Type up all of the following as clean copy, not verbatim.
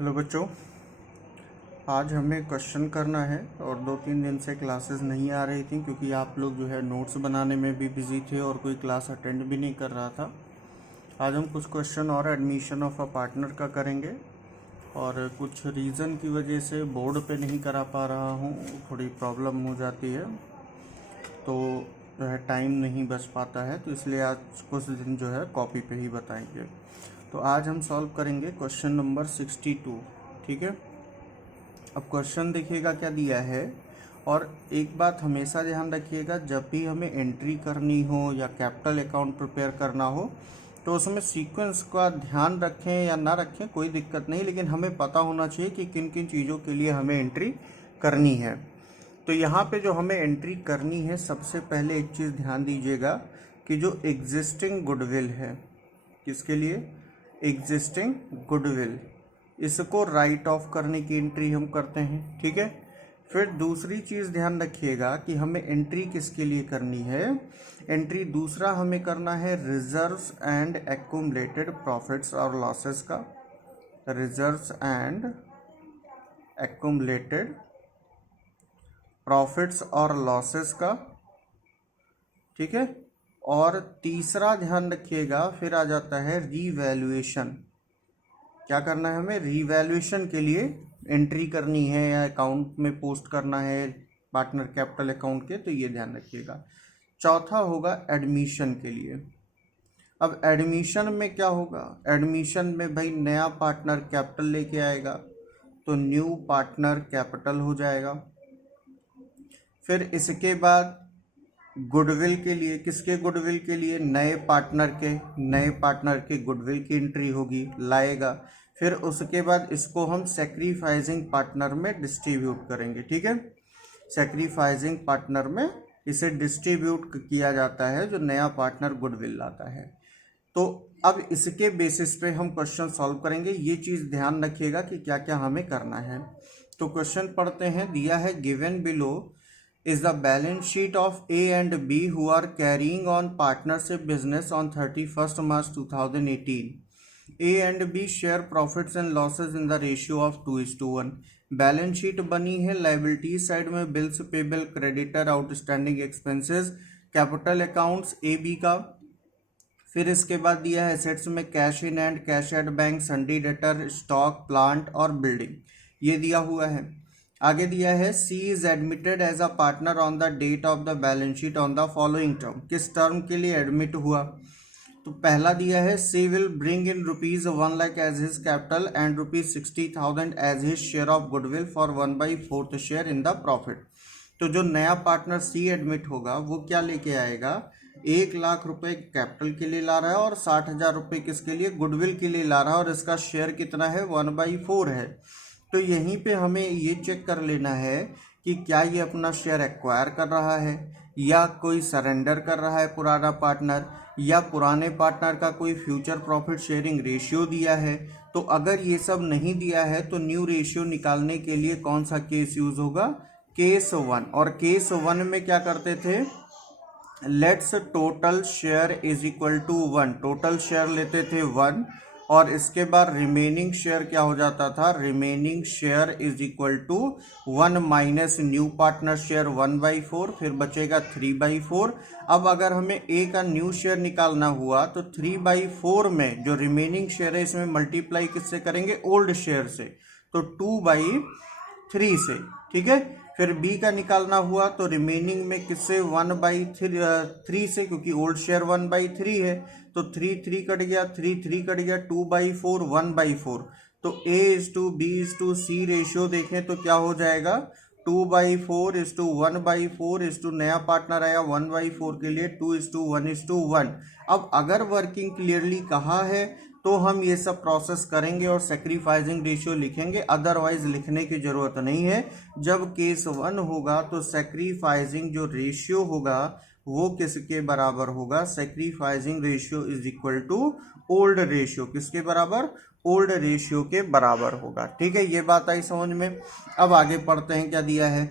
Hello बच्चों, आज हमें क्वेश्चन करना है और 2-3 दिन से क्लासेस नहीं आ रही थी क्योंकि आप लोग जो है नोट्स बनाने में भी बिजी थे और कोई क्लास अटेंड भी नहीं कर रहा था। आज हम कुछ क्वेश्चन और एडमिशन ऑफ अ पार्टनर का करेंगे और कुछ रीज़न की वजह से बोर्ड पे नहीं करा पा रहा हूँ, थोड़ी प्रॉब्लम हो जाती है तो जो है टाइम नहीं बच पाता है, तो इसलिए आज कुछ दिन जो है कॉपी पे ही बताएंगे। तो आज हम सॉल्व करेंगे क्वेश्चन नंबर 62। ठीक है, अब क्वेश्चन देखिएगा क्या दिया है। और एक बात हमेशा ध्यान रखिएगा, जब भी हमें एंट्री करनी हो या कैपिटल अकाउंट प्रिपेयर करना हो तो उसमें सीक्वेंस का ध्यान रखें या ना रखें कोई दिक्कत नहीं, लेकिन हमें पता होना चाहिए कि किन किन चीज़ों के लिए हमें एंट्री करनी है। तो यहाँ पे जो हमें एंट्री करनी है, सबसे पहले एक चीज़ ध्यान दीजिएगा कि जो एग्जिस्टिंग गुडविल है, किसके लिए? एग्जिस्टिंग गुडविल, इसको राइट ऑफ करने की एंट्री हम करते हैं। ठीक है, फिर दूसरी चीज़ ध्यान रखिएगा कि हमें एंट्री किसके लिए करनी है। एंट्री दूसरा हमें करना है रिजर्व्स एंड एक्यूमुलेटेड प्रॉफिट्स और लॉसेस का, रिजर्व्स एंड एक्यूमुलेटेड प्रॉफिट्स और लॉसेस का। ठीक है, और तीसरा ध्यान रखिएगा फिर आ जाता है रीवैल्यूएशन। क्या करना है हमें? रीवैल्यूएशन के लिए एंट्री करनी है या अकाउंट में पोस्ट करना है पार्टनर कैपिटल अकाउंट के, तो ये ध्यान रखिएगा। चौथा होगा एडमिशन के लिए। अब एडमिशन में क्या होगा? एडमिशन में भाई नया पार्टनर कैपिटल लेके आएगा तो न्यू पार्टनर कैपिटल हो जाएगा। फिर इसके बाद गुडविल के लिए, किसके गुडविल के लिए? नए पार्टनर के गुडविल की एंट्री होगी, लाएगा। फिर उसके बाद इसको हम सैक्रिफाइसिंग पार्टनर में डिस्ट्रीब्यूट करेंगे। ठीक है, सैक्रिफाइसिंग पार्टनर में इसे डिस्ट्रीब्यूट किया जाता है जो नया पार्टनर गुडविल लाता है। तो अब इसके बेसिस पे हम क्वेश्चन सॉल्व करेंगे। ये चीज़ ध्यान रखिएगा कि क्या क्या हमें करना है। तो क्वेश्चन पढ़ते हैं। दिया है given below is the balance sheet of A and B who are carrying on partnership business on 31st March 2018. A and B share profits and losses in the ratio of 2:1. Balance sheet बनी है, liability side में bills payable, creditor, outstanding expenses, capital accounts A B का। फिर इसके बाद दिया है assets में cash in hand, cash at bank, sundry debtor, stock, plant और बिल्डिंग, ये दिया हुआ है। आगे दिया है C is admitted as a partner on the date of the balance sheet on the following term. किस टर्म के लिए एडमिट हुआ? तो पहला दिया है C will bring in ₹1 lakh as his capital and ₹60,000 as his share of goodwill for 1/4 share in the profit. तो जो नया पार्टनर सी एडमिट होगा वो क्या लेके आएगा? 1 लाख रुपए कैपिटल के लिए ला रहा है और 60,000 रुपये किसके लिए? गुडविल के लिए ला रहा है, और इसका शेयर कितना है? 1/4 है। तो यहीं पे हमें ये चेक कर लेना है कि क्या ये अपना शेयर एक्वायर कर रहा है या कोई सरेंडर कर रहा है पुराना पार्टनर, या पुराने पार्टनर का कोई फ्यूचर प्रॉफिट शेयरिंग रेशियो दिया है। तो अगर ये सब नहीं दिया है तो न्यू रेशियो निकालने के लिए कौन सा केस यूज होगा? केस 1। और केस 1 में क्या करते थे? Let's total share is equal to 1, total share लेते थे 1, और इसके बाद रिमेनिंग शेयर क्या हो जाता था? Remaining share is equal to 1 minus new partner share 1/4, फिर बचेगा 3/4। अब अगर हमें ए का न्यू शेयर निकालना हुआ तो 3/4 में जो रिमेनिंग शेयर है इसमें मल्टीप्लाई किससे करेंगे? ओल्ड शेयर से, तो 2/3 से। ठीक है, फिर बी का निकालना हुआ तो रिमेनिंग में किससे? 1/3 से, क्योंकि ओल्ड शेयर 1/3 है, तो 3 कट गया, 3 कट गया, 2/4 1/4। तो A is to B is to C ratio देखें तो क्या हो जाएगा? 2/4 इज टू 1/4 इज टू नया पार्टनर आया 1/4 के लिए 2:1:1। अब अगर वर्किंग क्लियरली कहा है तो हम ये सब प्रोसेस करेंगे और सैक्रिफाइसिंग रेशियो लिखेंगे, अदरवाइज लिखने की जरूरत नहीं है। जब केस 1 होगा तो सैक्रिफाइसिंग जो रेशियो होगा वो किसके बराबर होगा? Sacrificing ratio is equal to old ratio. किसके बराबर? ओल्ड रेशियो के बराबर होगा। ठीक है, ये बात आई समझ में। अब आगे पढ़ते हैं, क्या दिया है?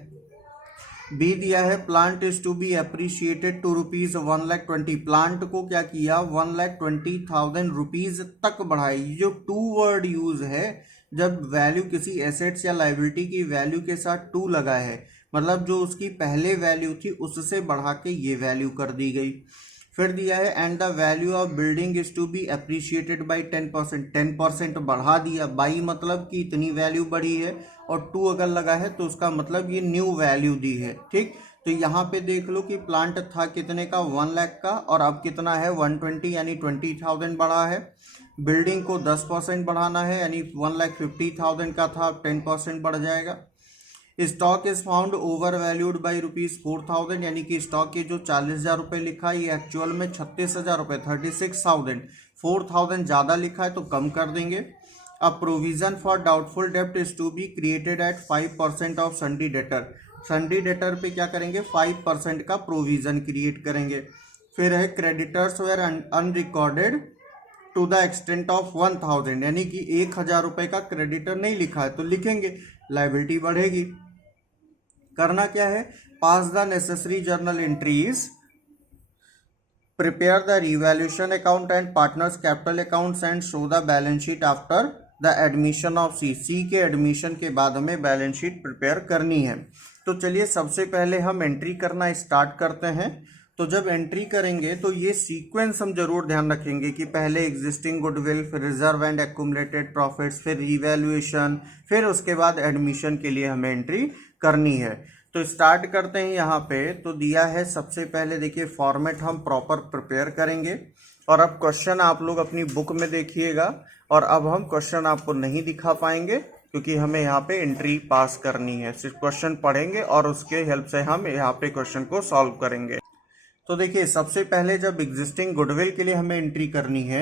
बी दिया है plant is to be appreciated to ₹1,20,000। Plant को क्या किया? 1,20,000 रुपीज तक बढ़ाई। जो टू वर्ड यूज है जब वैल्यू किसी एसेट्स या लाइबिलिटी की वैल्यू के साथ 2 लगा है, मतलब जो उसकी पहले वैल्यू थी उससे बढ़ा के ये वैल्यू कर दी गई। फिर दिया है and the value of building is to be appreciated by 10%, 10% बढ़ा दिया, बाई मतलब कि इतनी वैल्यू बढ़ी है, और 2 अगर लगा है तो उसका मतलब ये न्यू वैल्यू दी है। ठीक, तो यहाँ पे देख लो कि प्लांट था कितने का, 1 लाख का, और अब कितना है 120 यानी 20,000 बढ़ा है। बिल्डिंग को 10% बढ़ाना है, यानी 1,50,000 का था, अब 10% बढ़ जाएगा। Stock is found over valued by ₹4,000, यानी कि स्टॉक के जो 40,000 रुपये लिखा है ये एक्चुअल में 36,000 रुपये, 36,000, 4,000 ज़्यादा लिखा है तो कम कर देंगे। अब प्रोविजन फॉर डाउटफुल डेप्ट is to be created at 5% of sundry debtor, sundry debtor पे क्या करेंगे 5% का प्रोविजन क्रिएट करेंगे। फिर है creditors were unrecorded to the extent of 1,000, यानी कि 1,000 रुपये का क्रेडिटर नहीं लिखा है तो लिखेंगे, लाइबिलिटी बढ़ेगी। करना क्या है, pass the necessary journal entries, prepare the revaluation account and partners capital accounts and show the balance sheet after the admission of C के एडमिशन के बाद हमें बैलेंस शीट प्रिपेयर करनी है। तो चलिए सबसे पहले हम एंट्री करना स्टार्ट करते हैं। तो जब एंट्री करेंगे तो ये सीक्वेंस हम जरूर ध्यान रखेंगे कि पहले एग्जिस्टिंग गुडविल, फिर रिजर्व एंड एक्यूमुलेटेड प्रॉफिट्स, फिर रिवैल्यूएशन, फिर उसके बाद एडमिशन के लिए हमें एंट्री करनी है। तो स्टार्ट करते हैं। यहाँ पे तो दिया है सबसे पहले देखिए फॉर्मेट हम प्रॉपर प्रिपेयर करेंगे, और अब क्वेश्चन आप लोग अपनी बुक में देखिएगा, और अब हम क्वेश्चन आपको नहीं दिखा पाएंगे क्योंकि हमें यहाँ पे एंट्री पास करनी है। सिर्फ क्वेश्चन पढ़ेंगे और उसके हेल्प से हम यहाँ पे क्वेश्चन को सॉल्व करेंगे। तो देखिए सबसे पहले जब एग्जिस्टिंग गुडविल के लिए हमें एंट्री करनी है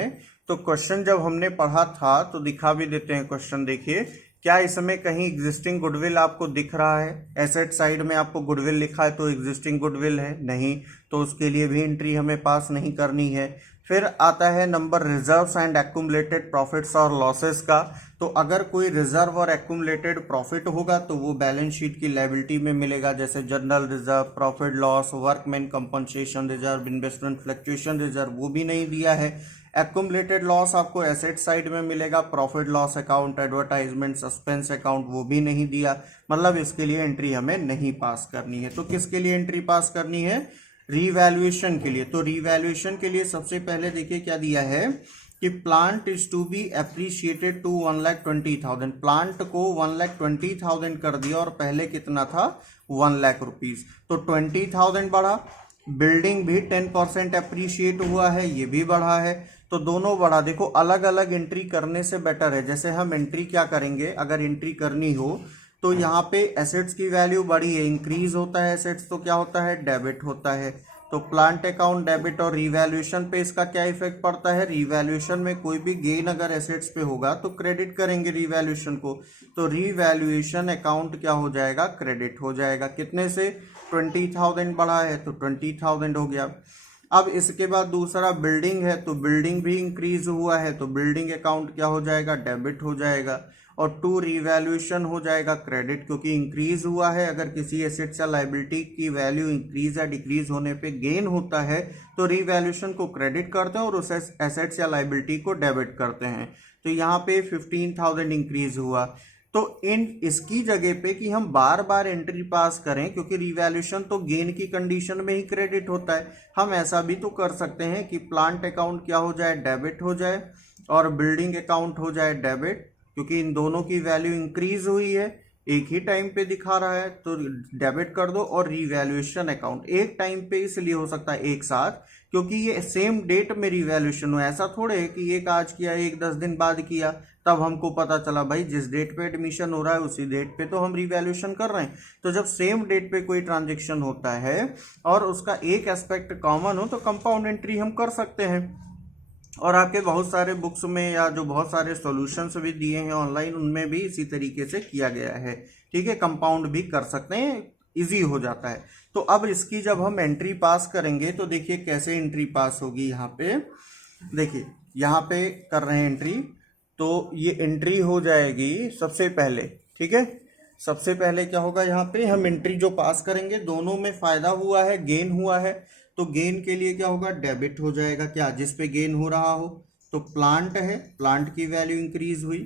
तो क्वेश्चन जब हमने पढ़ा था तो दिखा भी देते हैं क्वेश्चन। देखिए क्या इसमें कहीं एग्जिस्टिंग गुडविल आपको दिख रहा है, एसेट साइड में आपको गुडविल लिखा है तो एग्जिस्टिंग गुडविल है नहीं, तो उसके लिए भी एंट्री हमें पास नहीं करनी है। फिर आता है number reserves and accumulated profits और लॉसेस का। तो अगर कोई रिजर्व और एक्यूमुलेटेड प्रॉफिट होगा तो वो बैलेंस शीट की लायबिलिटी में मिलेगा, जैसे general reserve, profit loss, workman compensation reserve, investment fluctuation reserve, वो भी नहीं दिया है। एक्यूमुलेटेड लॉस आपको एसेट साइड में मिलेगा, profit loss account, advertisement, suspense account, वो भी नहीं दिया, मतलब इसके लिए एंट्री हमें नहीं पास करनी है। तो किसके लिए एंट्री पास करनी है, रीवैल्यूएशन के लिए। तो रीवैल्यूएशन के लिए सबसे पहले देखिए क्या दिया है कि plant is to be appreciated to 1,20,000, plant को 1,20,000 कर दिया और पहले कितना था 1 लाख रुपीज, तो 20,000 बढ़ा। बिल्डिंग भी 10% अप्रिशिएट हुआ है, ये भी बढ़ा है, तो दोनों बढ़ा। देखो अलग अलग एंट्री करने से बेटर है, जैसे हम एंट्री क्या करेंगे, अगर एंट्री करनी हो तो यहाँ पे एसेट्स की वैल्यू बढ़ी है, इंक्रीज होता है एसेट्स तो क्या होता है, डेबिट होता है। तो प्लांट अकाउंट डेबिट, और रिवैल्यूएशन पे इसका क्या इफेक्ट पड़ता है, रिवैल्यूएशन में कोई भी गेन अगर एसेट्स पे होगा तो क्रेडिट करेंगे रिवैल्यूएशन को, तो रिवैल्यूएशन अकाउंट क्या हो जाएगा, क्रेडिट हो जाएगा। कितने से, 20,000 बढ़ा है तो 20,000 हो गया। अब इसके बाद दूसरा बिल्डिंग है, तो बिल्डिंग भी इंक्रीज हुआ है तो बिल्डिंग अकाउंट क्या हो जाएगा, डेबिट हो जाएगा। और टू रिवैल्यूएशन हो जाएगा क्रेडिट, क्योंकि इंक्रीज हुआ है, अगर किसी एसेट्स या लाइबिलिटी की वैल्यू इंक्रीज या डिक्रीज होने पे गेन होता है तो रिवैल्यूएशन को क्रेडिट करते हैं और उस एसेट्स या लाइबिलिटी को डेबिट करते हैं। तो यहाँ पे 15,000 इंक्रीज हुआ, तो इसकी जगह पे कि हम बार बार एंट्री पास करें, क्योंकि रिवैल्यूएशन तो गेन की कंडीशन में ही क्रेडिट होता है, हम ऐसा भी तो कर सकते हैं कि प्लांट अकाउंट क्या हो जाए, डेबिट हो जाए, और बिल्डिंग अकाउंट हो जाए डेबिट, क्योंकि इन दोनों की वैल्यू इंक्रीज हुई है, एक ही टाइम पे दिखा रहा है तो डेबिट कर दो। और रिवैल्यूएशन अकाउंट एक टाइम पे इसलिए हो सकता है एक साथ, क्योंकि ये सेम डेट में रिवैल्यूएशन हो, ऐसा थोड़े है कि एक आज किया एक 10 दिन बाद किया तब हमको पता चला भाई जिस डेट पे एडमिशन हो रहा है उसी डेट पे तो हम रिवैल्यूएशन कर रहे हैं। तो जब सेम डेट पे कोई ट्रांजेक्शन होता है और उसका एक एस्पेक्ट कॉमन हो तो कंपाउंड एंट्री हम कर सकते हैं। और आपके बहुत सारे बुक्स में या जो बहुत सारे सॉल्यूशंस भी दिए हैं ऑनलाइन उनमें भी इसी तरीके से किया गया है, ठीक है, कंपाउंड भी कर सकते हैं, इजी हो जाता है। तो अब इसकी जब हम एंट्री पास करेंगे तो देखिए कैसे एंट्री पास होगी। यहाँ पे देखिए यहाँ पे कर रहे हैं एंट्री, तो ये एंट्री हो जाएगी सबसे पहले, ठीक है। सबसे पहले क्या होगा, यहाँ पे हम एंट्री जो पास करेंगे, दोनों में फायदा हुआ है, गेन हुआ है, तो गेन के लिए क्या होगा, डेबिट हो जाएगा, क्या जिस पे गेन हो रहा हो। तो प्लांट है, प्लांट की वैल्यू इंक्रीज हुई,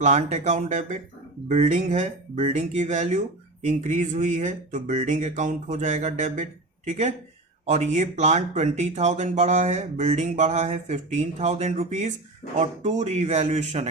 प्लांट अकाउंट डेबिट, बिल्डिंग है, बिल्डिंग की वैल्यू इंक्रीज हुई है तो बिल्डिंग अकाउंट हो जाएगा डेबिट, ठीक है। और ये प्लांट 20,000 बढ़ा है, बिल्डिंग बढ़ा है 15,000 रुपीज, और टू रीवैल्यूएशन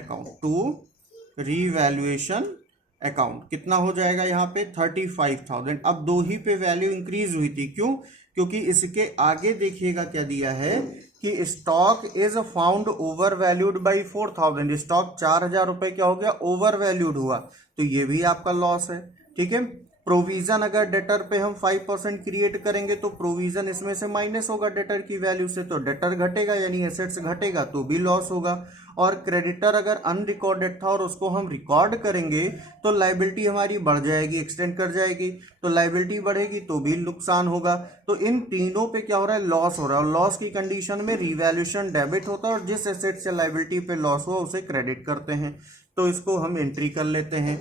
अकाउंट कितना हो जाएगा यहाँ पे 35,000। अब दो ही पे वैल्यू इंक्रीज हुई थी, क्यों? क्योंकि इसके आगे देखिएगा क्या दिया है कि stock is found over valued by 4,000। Stock 4,000 रुपए क्या हो गया, ओवर वैल्यूड हुआ, तो ये भी आपका लॉस है, ठीक है। प्रोविजन अगर डेटर पे हम 5% क्रिएट करेंगे तो प्रोविजन इसमें से माइनस होगा डेटर की वैल्यू से, तो डेटर घटेगा यानी एसेट्स घटेगा तो भी लॉस होगा। और क्रेडिटर अगर अनरिकॉर्डेड था और उसको हम रिकॉर्ड करेंगे तो लाइबिलिटी हमारी बढ़ जाएगी, एक्सटेंड कर जाएगी, तो लाइबिलिटी बढ़ेगी तो भी नुकसान होगा। तो इन तीनों पे क्या हो रहा है, लॉस हो रहा है। और लॉस की कंडीशन में रीवैल्यूएशन डेबिट होता है और जिस एसेट से लाइबिलिटी पे लॉस हुआ उसे क्रेडिट करते हैं। तो इसको हम एंट्री कर लेते हैं।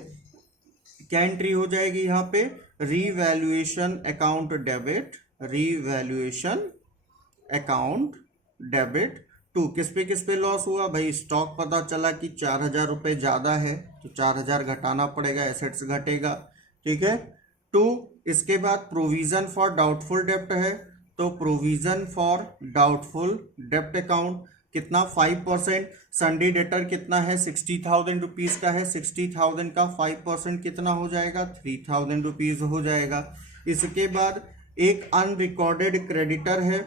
क्या एंट्री हो जाएगी यहाँ पे, revaluation account debit, revaluation account debit to किस पे लॉस हुआ भाई, स्टॉक पता चला कि 4,000 रुपये ज़्यादा है तो 4,000 घटाना पड़ेगा, एसेट्स घटेगा, ठीक है। टू इसके बाद प्रोविजन फॉर डाउटफुल डेप्ट है, तो प्रोविजन फॉर डाउटफुल डेप्ट अकाउंट कितना 5%, संडे डेटर कितना है 60,000 रुपीज़ का है, 60,000 का 5% कितना हो जाएगा 3,000 रुपीज़ हो जाएगा। इसके बाद एक अनरिकॉर्डेड क्रेडिटर है,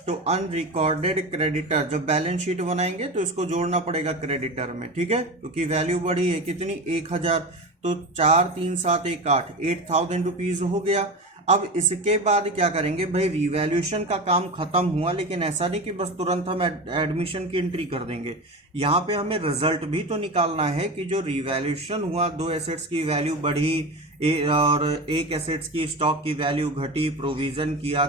तो अनरिकॉर्डेड क्रेडिटर जब बैलेंस शीट बनाएंगे तो इसको जोड़ना पड़ेगा क्रेडिटर में, ठीक है, क्योंकि वैल्यू बढ़ी है कितनी 1,000, तो 4 3 7 1 8 8,000 रुपीज़ हो गया। अब इसके बाद क्या करेंगे भाई, रिवैल्यूएशन का काम खत्म हुआ, लेकिन ऐसा नहीं कि बस तुरंत हम एडमिशन की एंट्री कर देंगे। यहाँ पे हमें रिजल्ट भी तो निकालना है कि जो रिवैल्यूएशन हुआ, दो एसेट्स की वैल्यू बढ़ी और एक एसेट्स की स्टॉक की वैल्यू घटी, प्रोविजन किया,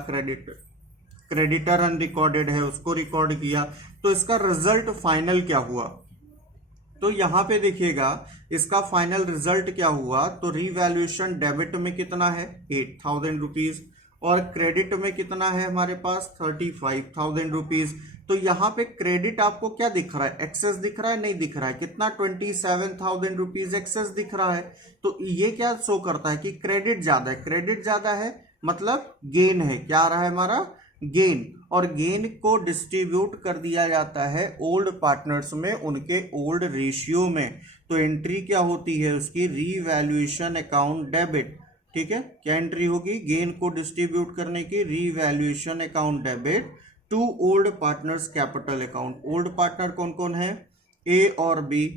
क्रेडिटर अनरिकॉर्डेड है उसको रिकॉर्ड किया, तो इसका रिजल्ट फाइनल क्या हुआ। तो यहाँ पे देखिएगा इसका फाइनल रिजल्ट क्या हुआ, तो रीवैल्यूएशन डेबिट में कितना है 8,000 रुपीज और क्रेडिट में कितना है हमारे पास 35,000 रुपीज। तो यहाँ पे क्रेडिट आपको क्या दिख रहा है, एक्सेस दिख रहा है, नहीं दिख रहा है, कितना 27,000 रुपीज एक्सेस दिख रहा है। तो ये क्या शो करता है कि क्रेडिट ज्यादा है, क्रेडिट ज्यादा है मतलब गेन है, क्या आ रहा है हमारा गेन, और गेन को डिस्ट्रीब्यूट कर दिया जाता है ओल्ड पार्टनर्स में उनके ओल्ड रेशियो में। तो एंट्री क्या होती है उसकी, रीवैल्यूएशन अकाउंट डेबिट, ठीक है। क्या एंट्री होगी, गेन को डिस्ट्रीब्यूट करने की, revaluation account debit to old partners capital account. Old partner कौन कौन है, ए और बी,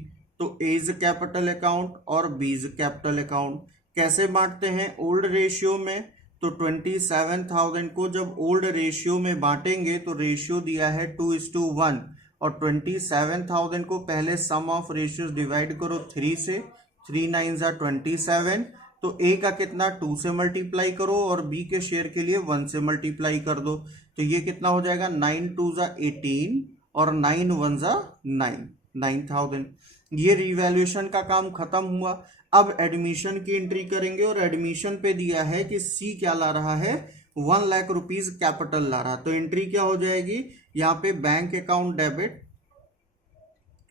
तो एज कैपिटल अकाउंट और बीज कैपिटल अकाउंट। कैसे बांटते हैं, ओल्ड रेशियो में, तो 27,000 को जब ओल्ड रेशियो में बांटेंगे तो रेशियो दिया है 2:1, और 27,000 को पहले सम ऑफ रेशियोज डिवाइड करो 3 से, 3 9 जा 27, तो ए का कितना 2 से मल्टीप्लाई करो और बी के शेयर के लिए 1 से मल्टीप्लाई कर दो, तो ये कितना हो जाएगा 9 2 जा 18 और 9 1 जा 9, 9,000। ये रिवैल्यूएशन का काम खत्म हुआ। अब एडमिशन की एंट्री करेंगे और एडमिशन पे दिया है कि सी क्या ला रहा है 1 लाख रुपीज कैपिटल ला रहा, तो एंट्री क्या हो जाएगी यहाँ पे bank account debit,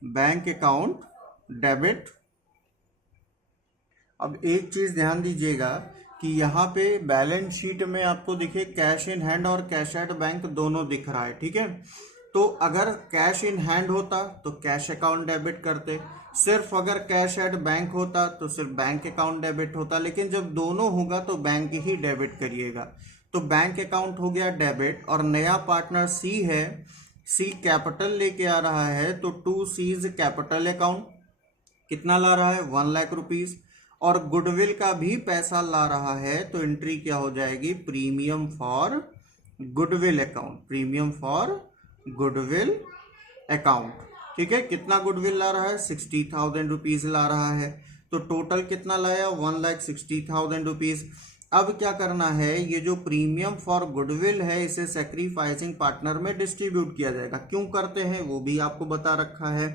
bank account debit. अब एक चीज ध्यान दीजिएगा कि यहाँ पे बैलेंस शीट में आपको दिखे कैश इन हैंड और कैश एट बैंक दोनों दिख रहा है, ठीक है। तो अगर कैश इन हैंड होता तो कैश अकाउंट डेबिट करते, सिर्फ अगर कैश एट बैंक होता तो सिर्फ बैंक अकाउंट डेबिट होता, लेकिन जब दोनों होगा तो बैंक ही डेबिट करिएगा। तो बैंक अकाउंट हो गया डेबिट, और नया पार्टनर सी है, सी कैपिटल लेके आ रहा है, तो 2 सीज कैपिटल अकाउंट कितना ला रहा है 1 लाख रुपीज, और गुडविल का भी पैसा ला रहा है, तो एंट्री क्या हो जाएगी premium for goodwill account, premium for goodwill account, ठीक है। कितना गुडविल ला रहा है 60,000 रुपीज ला रहा है, तो टोटल कितना लाया 1,60,000 रुपीज। अब क्या करना है, ये जो प्रीमियम फॉर गुडविल है इसे सैक्रिफाइसिंग पार्टनर में डिस्ट्रीब्यूट किया जाएगा। क्यों करते हैं वो भी आपको बता रखा है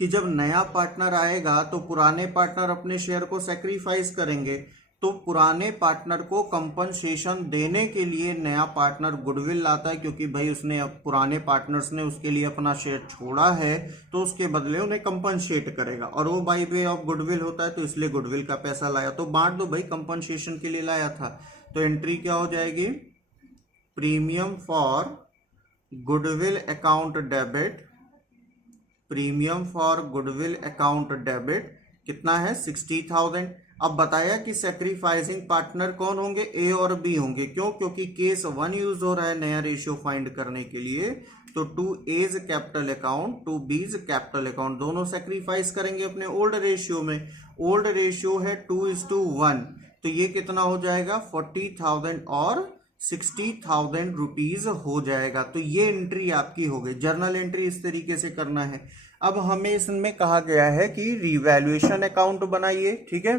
कि जब नया पार्टनर आएगा तो पुराने पार्टनर अपने शेयर को सैक्रिफाइस करेंगे, तो पुराने पार्टनर को कंपनसेशन देने के लिए नया पार्टनर गुडविल लाता है, क्योंकि भाई उसने पुराने पार्टनर्स ने उसके लिए अपना शेयर छोड़ा है, तो उसके बदले उन्हें कंपनसेट करेगा, और वो बाय वे ऑफ गुडविल होता है, तो इसलिए गुडविल का पैसा लाया। तो बांट दो भाई, कंपनसेशन के लिए लाया था। तो एंट्री क्या हो जाएगी, premium for goodwill account debit, premium for goodwill account debit कितना है 60,000। अब बताया कि सेक्रीफाइसिंग पार्टनर कौन होंगे, ए और बी होंगे। क्यों, क्योंकि केस 1 यूज हो रहा है नया रेशियो फाइंड करने के लिए, तो 2A's capital account 2B's capital account दोनों सेक्रीफाइस करेंगे अपने ओल्ड रेशियो में। ओल्ड रेशियो है 2:1, तो ये कितना हो जाएगा 40,000 और 60,000 रुपीज हो जाएगा। तो ये एंट्री आपकी हो गई। जर्नल एंट्री इस तरीके से करना है। अब हमें इसमें कहा गया है कि रिवैल्यूएशन अकाउंट बनाइए। ठीक है,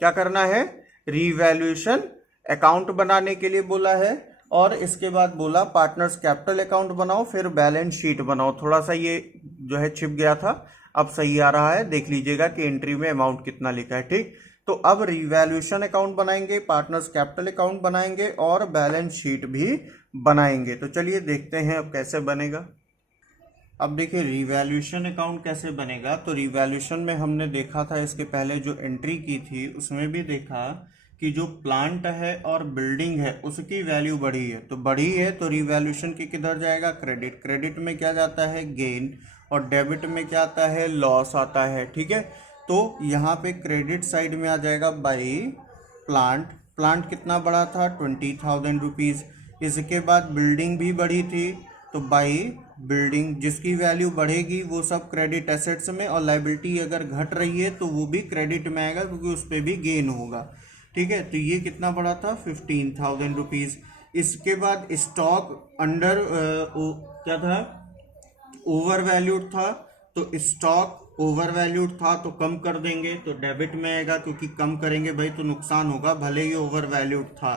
क्या करना है, रिवैल्यूएशन अकाउंट बनाने के लिए बोला है, और इसके बाद बोला पार्टनर्स कैपिटल अकाउंट बनाओ, फिर बैलेंस शीट बनाओ। थोड़ा सा ये जो है छिप गया था, अब सही आ रहा है, देख लीजिएगा कि एंट्री में अमाउंट कितना लिखा है। ठीक, तो अब रिवैल्यूएशन अकाउंट बनाएंगे, पार्टनर्स कैपिटल अकाउंट बनाएंगे और बैलेंस शीट भी बनाएंगे। तो चलिए देखते हैं अब कैसे बनेगा। अब देखिए रिवैल्यूएशन अकाउंट कैसे बनेगा। तो रिवैल्यूएशन में हमने देखा था, इसके पहले जो एंट्री की थी उसमें भी देखा कि जो प्लांट है और बिल्डिंग है उसकी वैल्यू बढ़ी है, तो बढ़ी है तो रिवैल्यूएशन की किधर जाएगा, क्रेडिट। क्रेडिट में क्या जाता है, गेन, और डेबिट में क्या आता है, लॉस आता है। ठीक है, तो यहाँ पे क्रेडिट साइड में आ जाएगा बाई प्लांट। प्लांट कितना बढ़ा था 20,000 रुपीज। इसके बाद बिल्डिंग भी बढ़ी थी, तो बाई बिल्डिंग, जिसकी वैल्यू बढ़ेगी वो सब क्रेडिट एसेट्स में, और लाइबिलिटी अगर घट रही है तो वो भी क्रेडिट में आएगा, क्योंकि उस पर भी गेन होगा। ठीक है, तो ये कितना बढ़ा था 15,000 रुपीज। इसके बाद स्टॉक अंडर क्या था, ओवर वैल्यूड था, तो स्टॉक ओवर वैल्यूड था तो कम कर देंगे, तो डेबिट में आएगा, क्योंकि कम करेंगे भाई तो नुकसान होगा, भले ही ओवर वैल्यूड था।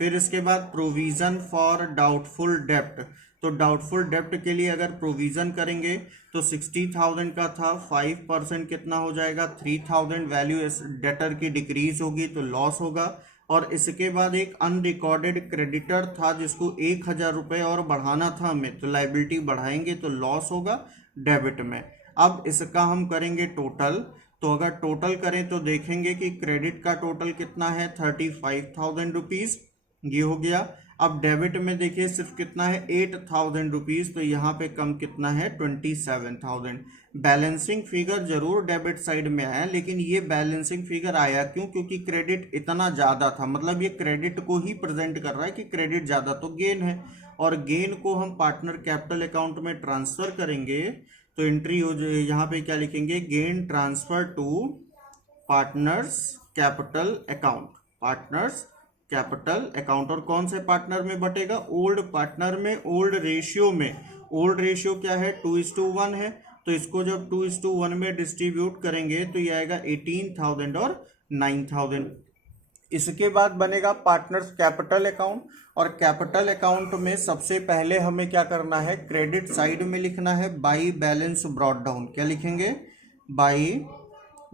फिर इसके बाद प्रोविजन फॉर डाउटफुल डेप्ट, तो डाउटफुल डेप्ट के लिए अगर प्रोविजन करेंगे तो 60,000 का था, 5% कितना हो जाएगा 3,000, वैल्यू डेटर की डिक्रीज होगी तो लॉस होगा। और इसके बाद एक अनरिकॉर्डेड क्रेडिटर था जिसको 1,000 रुपये और बढ़ाना था हमें, तो लाइबिलिटी बढ़ाएंगे तो लॉस होगा डेबिट में। अब इसका हम करेंगे टोटल, तो अगर टोटल करें तो देखेंगे कि क्रेडिट का टोटल कितना है 35,000 रुपीज, ये हो गया। अब डेबिट में देखिए सिर्फ कितना है 8,000 रुपीज, तो यहाँ पे कम कितना है 27,000। बैलेंसिंग फिगर जरूर डेबिट साइड में आया, लेकिन ये बैलेंसिंग फिगर आया क्यों, क्योंकि क्रेडिट इतना ज्यादा था, मतलब ये क्रेडिट को ही प्रेजेंट कर रहा है कि क्रेडिट ज्यादा, तो गेन है, और गेन को हम पार्टनर कैपिटल अकाउंट में ट्रांसफर करेंगे, तो एंट्री हो जाए, यहाँ पे क्या लिखेंगे, gain transfer to partners capital account, partners capital account. और कौन से पार्टनर में बटेगा, ओल्ड पार्टनर में, ओल्ड रेशियो में। ओल्ड रेशियो क्या है 2:1 है, तो इसको जब 2:1 में डिस्ट्रीब्यूट करेंगे तो ये आएगा 18,000 और 9,000। इसके बाद बनेगा पार्टनर्स कैपिटल अकाउंट, और कैपिटल अकाउंट में सबसे पहले हमें क्या करना है, क्रेडिट साइड में लिखना है बाई बैलेंस ब्रॉट डाउन। क्या लिखेंगे, बाई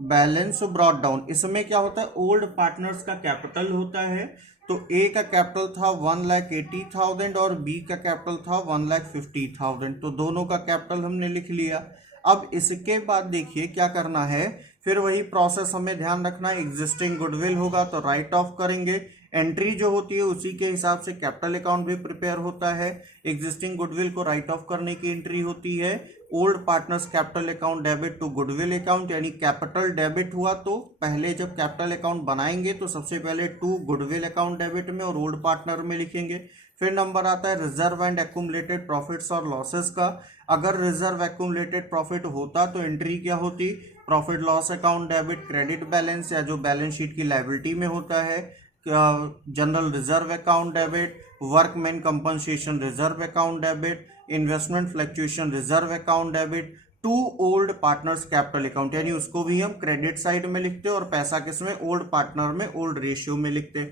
बैलेंस ब्रॉट डाउन। इसमें क्या होता है, ओल्ड पार्टनर्स का कैपिटल होता है, तो ए का कैपिटल था 1,80,000 और बी का कैपिटल था 1,50,000, तो दोनों का कैपिटल हमने लिख लिया। अब इसके बाद देखिए क्या करना है, फिर वही प्रोसेस हमें ध्यान रखना है, एग्जिस्टिंग गुडविल होगा तो राइट ऑफ करेंगे, एंट्री जो होती है उसी के हिसाब से कैपिटल अकाउंट भी प्रिपेयर होता है। एग्जिस्टिंग गुडविल को राइट ऑफ करने की एंट्री होती है old partners capital account debit to goodwill account, यानी कैपिटल डेबिट हुआ तो पहले जब कैपिटल अकाउंट बनाएंगे तो सबसे पहले टू गुडविल अकाउंट डेबिट में और ओल्ड पार्टनर में लिखेंगे। फिर नंबर आता है रिजर्व एंड एक्यूमुलेटेड प्रॉफिट्स और लॉसेस का। अगर रिजर्व एक्यूमुलेटेड प्रॉफिट होता तो एंट्री क्या होती, profit loss account debit credit balance, या जो बैलेंस शीट की लायबिलिटी में होता है general reserve account debit, workman compensation reserve account debit, investment fluctuation reserve account debit to old partners capital account, यानी उसको भी हम क्रेडिट साइड में लिखते और पैसा किसमें, ओल्ड पार्टनर में, ओल्ड रेशियो में लिखते।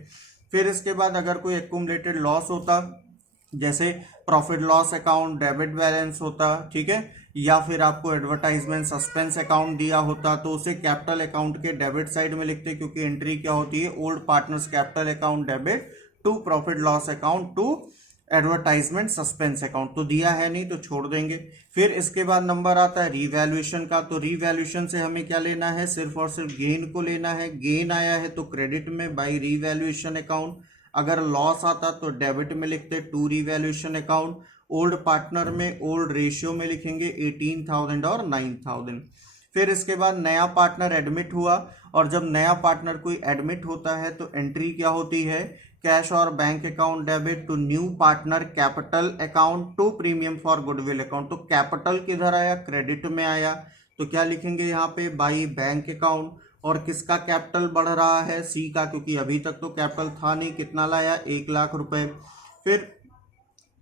फिर इसके बाद अगर कोई एक्यूमुलेटेड लॉस होता, जैसे profit loss account, debit balance होता, ठीक है, या फिर आपको एडवर्टाइजमेंट सस्पेंस अकाउंट दिया होता तो उसे कैपिटल अकाउंट के डेबिट साइड में लिखते, क्योंकि एंट्री क्या होती है, old partners capital account debit to profit loss account to advertisement suspense account. तो दिया है नहीं तो छोड़ देंगे। फिर इसके बाद नंबर आता है रीवैल्यूएशन का। तो रीवैल्यूएशन से हमें क्या लेना है, सिर्फ और सिर्फ गेन को लेना है। गेन आया है तो क्रेडिट में बाई रीवैल्यूएशन अकाउंट, अगर लॉस आता तो डेबिट में लिखते to revaluation account. Old partner में ओल्ड रेशियो में लिखेंगे 18,000 और 9,000। फिर इसके बाद नया पार्टनर एडमिट हुआ, और जब नया पार्टनर कोई एडमिट होता है तो एंट्री क्या होती है, कैश और bank account debit to new partner capital account to premium for goodwill account. तो कैपिटल किधर आया, क्रेडिट में आया, तो क्या लिखेंगे यहाँ पे, बाई बैंक अकाउंट। और किसका कैपिटल बढ़ रहा है, सी का, क्योंकि अभी तक तो कैपिटल था नहीं, कितना लाया, 1,00,000 रुपए। फिर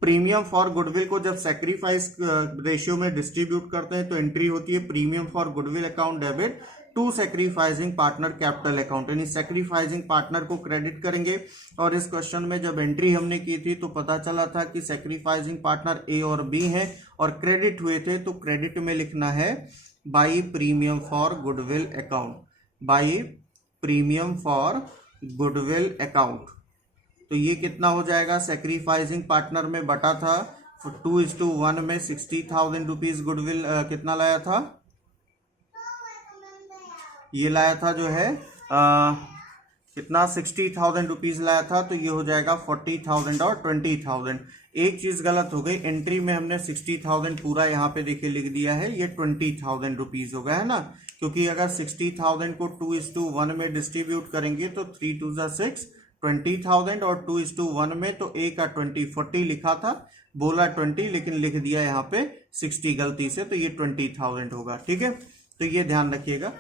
प्रीमियम फॉर गुडविल को जब सेक्रीफाइस रेशियो में डिस्ट्रीब्यूट करते हैं तो एंट्री होती है premium for goodwill account debit to sacrificing partner capital account, यानी सेक्रीफाइसिंग पार्टनर को क्रेडिट करेंगे। और इस क्वेश्चन में जब एंट्री हमने की थी तो पता चला था कि सेक्रीफाइसिंग पार्टनर ए और बी हैं और क्रेडिट हुए थे, तो क्रेडिट में लिखना है by premium for goodwill account, by premium for goodwill account. तो ये कितना हो जाएगा, सेक्रीफाइसिंग पार्टनर में बटा था 2:1 में 60,000 रुपीज गुडविल कितना लाया था, ये लाया था जो है कितना 60,000 रुपीज लाया था, तो ये हो जाएगा 40,000 और 20,000। एक चीज गलत हो गई, एंट्री में हमने 60,000 पूरा यहाँ पे देखिए लिख दिया है, ये 20,000 रुपीज हो गया है ना, क्योंकि अगर 60,000 को 2:1 में डिस्ट्रीब्यूट करेंगे तो 3 2 6 20,000 और 2:1 में तो ए का 20 40 लिखा था, बोला 20 लेकिन लिख दिया यहाँ पे 60 गलती से, तो ये 20,000 होगा, ठीक है। तो ये ध्यान रखिएगा,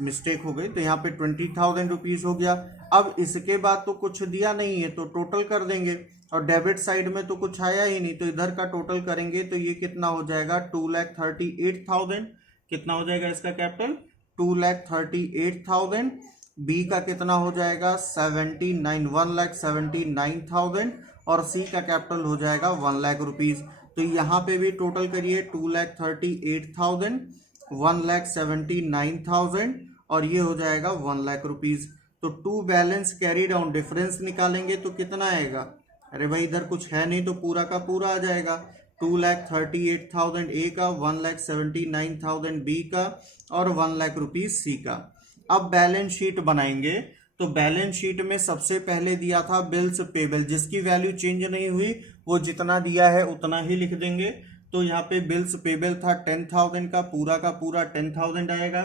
मिस्टेक हो गई, तो यहाँ पे 20,000 रुपीज हो गया। अब इसके बाद तो कुछ दिया नहीं है तो टोटल कर देंगे, और डेबिट साइड में तो कुछ आया ही नहीं, तो इधर का टोटल करेंगे तो ये कितना हो जाएगा 2,38,000। कितना हो जाएगा इसका कैपिटल, 2,38,000। बी का कितना हो जाएगा 1,79,000 और सी का कैपिटल हो जाएगा 1,00,000 रुपीज। तो यहाँ पे भी टोटल करिए 2,38,000, 1,79,000 और ये हो जाएगा 1,00,000 रुपीज। तो to balance carry down difference निकालेंगे तो कितना आएगा, अरे भाई इधर कुछ है नहीं तो पूरा का पूरा आ जाएगा, 2,38,000 ए का, 1,79,000 बी का और 1,00,000 रुपीज सी का। अब बैलेंस शीट बनाएंगे, तो बैलेंस शीट में सबसे पहले दिया था बिल्स पेबल, जिसकी वैल्यू चेंज नहीं हुई, वो जितना दिया है उतना ही लिख देंगे। तो यहाँ पे बिल्स पेबल था 10,000 का पूरा 10,000 आएगा।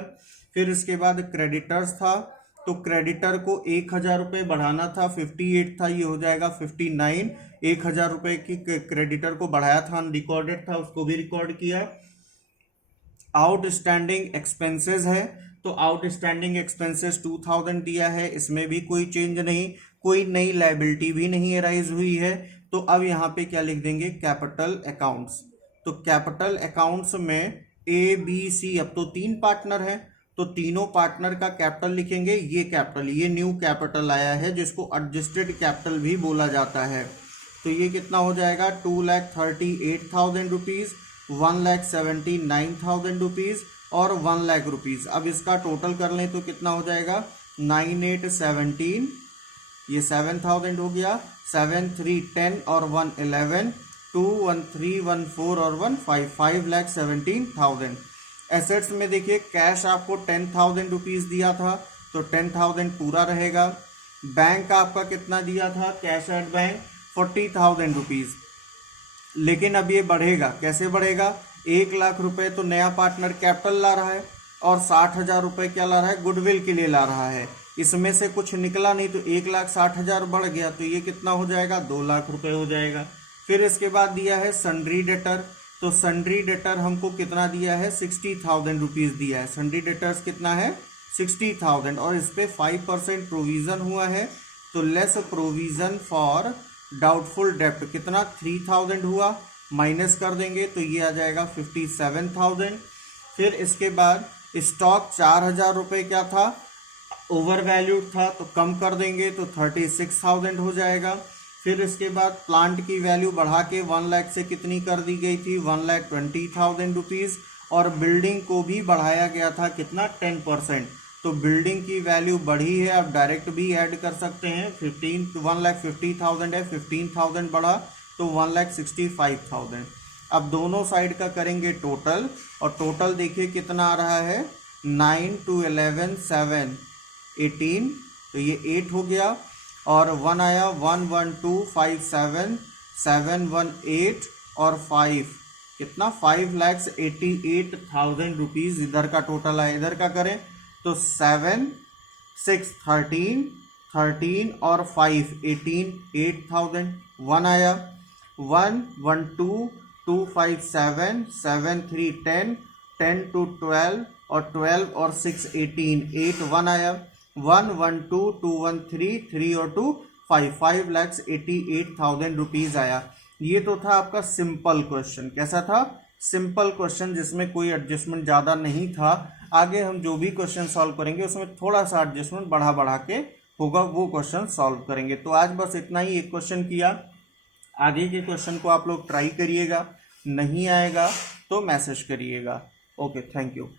फिर इसके बाद क्रेडिटर्स था, तो क्रेडिटर को 1,000 रुपये बढ़ाना था, 58 था, ये हो जाएगा 59। 1,000 रुपये की क्रेडिटर को बढ़ाया था, अनरिकॉर्डेड था, उसको भी रिकॉर्ड किया। आउटस्टैंडिंग एक्सपेंसेस है, तो आउटस्टैंडिंग एक्सपेंसेस 2,000 दिया है, इसमें भी कोई चेंज नहीं, कोई नई लायबिलिटी भी नहीं अराइज हुई है। तो अब यहाँ पे क्या लिख देंगे, कैपिटल अकाउंट्स। तो कैपिटल अकाउंट्स में ए बी सी, अब तो 3 पार्टनर हैं तो तीनों पार्टनर का कैपिटल लिखेंगे। ये कैपिटल, ये न्यू कैपिटल आया है जिसको एडजस्टेड कैपिटल भी बोला जाता है। तो ये कितना हो जाएगा 2,38,000 रुपीज, 1,79,000 रुपीज और 1,00,000 रुपीज। अब इसका टोटल कर लें तो कितना हो जाएगा 9,817, ये 7,000 हो गया, 7 3 10 और 1 11, 2 1 3 1 4 और 1 5, 5,17,000। एसेट्स में देखिए कैश आपको 10,000 रुपीज दिया था तो 10,000 पूरा रहेगा। बैंक का आपका कितना दिया था, कैश एट बैंक 40,000 रुपीज, लेकिन अब ये बढ़ेगा, कैसे बढ़ेगा, 1,00,000 रुपए तो नया पार्टनर कैपिटल ला रहा है और 60,000 रुपए क्या ला रहा है, गुडविल के लिए ला रहा है। इसमें से कुछ निकला नहीं तो 1,60,000 बढ़ गया, तो ये कितना हो जाएगा 2,00,000 रुपए हो जाएगा। फिर इसके बाद दिया है सन्ड्री डेटर, तो सन्ड्री डेटर हमको कितना दिया है 60,000 रुपीज दिया है। सन्ड्री डेटर्स कितना है 60,000 और इस पे 5% प्रोविजन हुआ है, तो लेस प्रोविजन फॉर डाउटफुल डेप्ट कितना 3,000 हुआ, माइनस कर देंगे तो ये आ जाएगा 57,000। फिर इसके बाद स्टॉक 4,000 रुपये क्या था, ओवर वैल्यूड था, तो कम कर देंगे तो 36,000 हो जाएगा। फिर इसके बाद प्लांट की वैल्यू बढ़ा के 1 लाख से कितनी कर दी गई थी, 1,20,000 रुपीज़। और बिल्डिंग को भी बढ़ाया गया था कितना, 10%। तो बिल्डिंग की वैल्यू बढ़ी है, आप डायरेक्ट भी ऐड कर सकते हैं। 1,50,000 है, 15,000 बढ़ा तो 1,65,000। अब दोनों साइड का करेंगे टोटल, और टोटल देखिए कितना आ रहा है, 9 2 11 7 18, तो ये 8 हो गया। और 1 आया, 1 1 2 5 7 7 1 8 और 5 कितना, 5,88,000 रुपीज़ इधर का टोटल आया। इधर का करें तो 7 6 13 13 और 5 18 8,000। 1 आया, 1 1 2 2 5 7 7 3 10 10 2 12 और 12 और 6 18 8 1 आया, 1 1 2 2 1 3 3 और 2 5 5,88,000 रुपीज़ आया। ये तो था आपका सिंपल क्वेश्चन। कैसा था, सिंपल क्वेश्चन, जिसमें कोई एडजस्टमेंट ज़्यादा नहीं था। आगे हम जो भी क्वेश्चन सॉल्व करेंगे उसमें थोड़ा सा एडजस्टमेंट बढ़ा के होगा, वो क्वेश्चन सॉल्व करेंगे। तो आज बस इतना ही, एक क्वेश्चन किया। आगे के क्वेश्चन को आप लोग ट्राई करिएगा, नहीं आएगा तो मैसेज करिएगा। Okay, thank you.